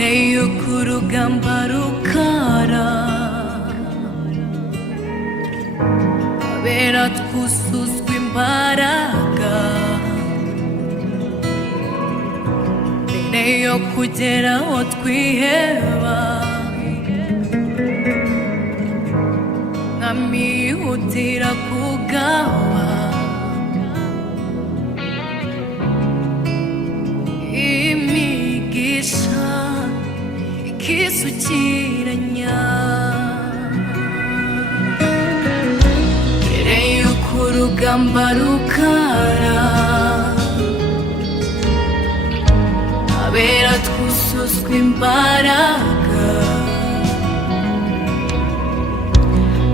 Reyo kurugamba rukara abera twuzuzwa imbaraga mbere yo kugera aho twiheba nkamihutira kugawa imigisha ikisukiranya mbere yuko urugamba rukara abera twuzuzwa imbaraga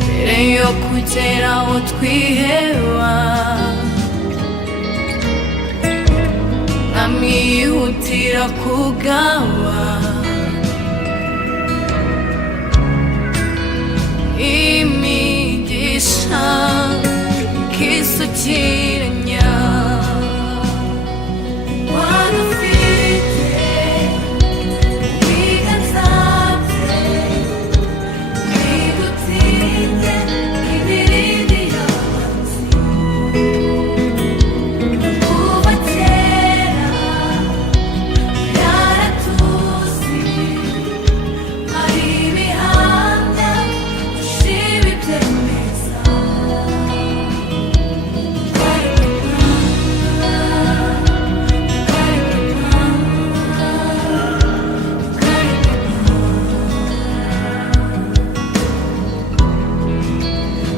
mbere yo kugera aho twiheba nkamihutira kugawa imigisha ikisukiranya wadufite ibiganza bye bigutinye ibirindi y'abanzi kuva kera yaratuzi hari ibihamya dushiba ibyemeza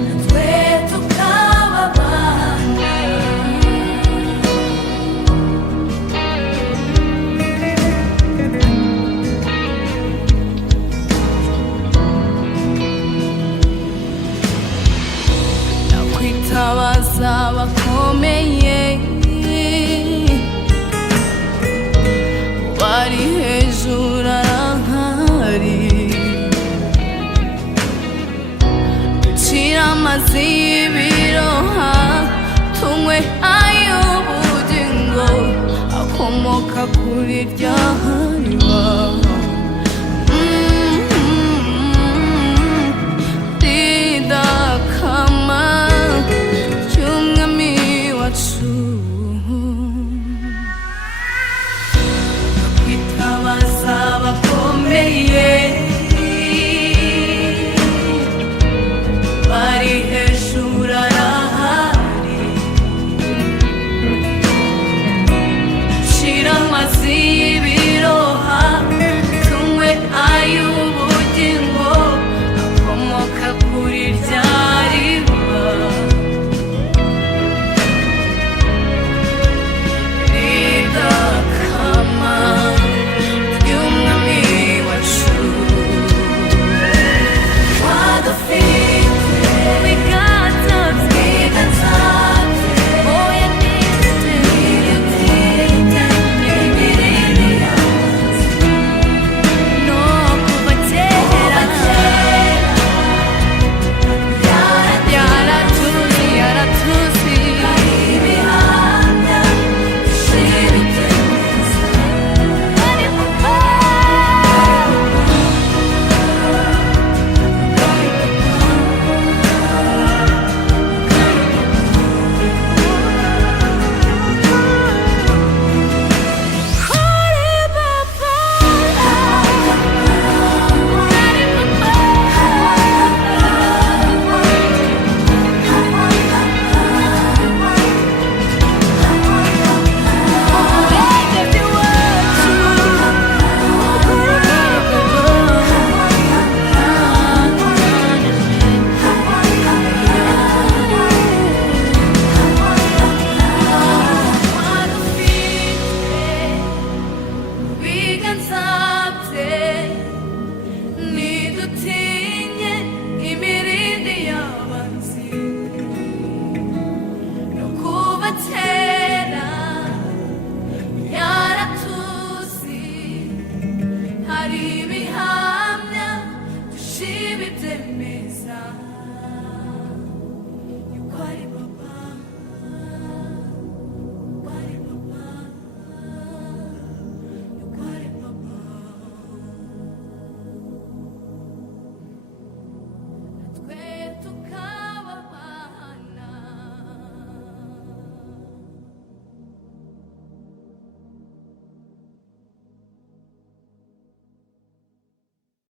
natwe tukaba abana nakwitabaza abakomeye bari hejuru arahari ducira amazi y'ibiroha tunywe ay'ubugingo akomoka kuri rya hariba ridakama ry'umwami wacu kwitabaza abakomeye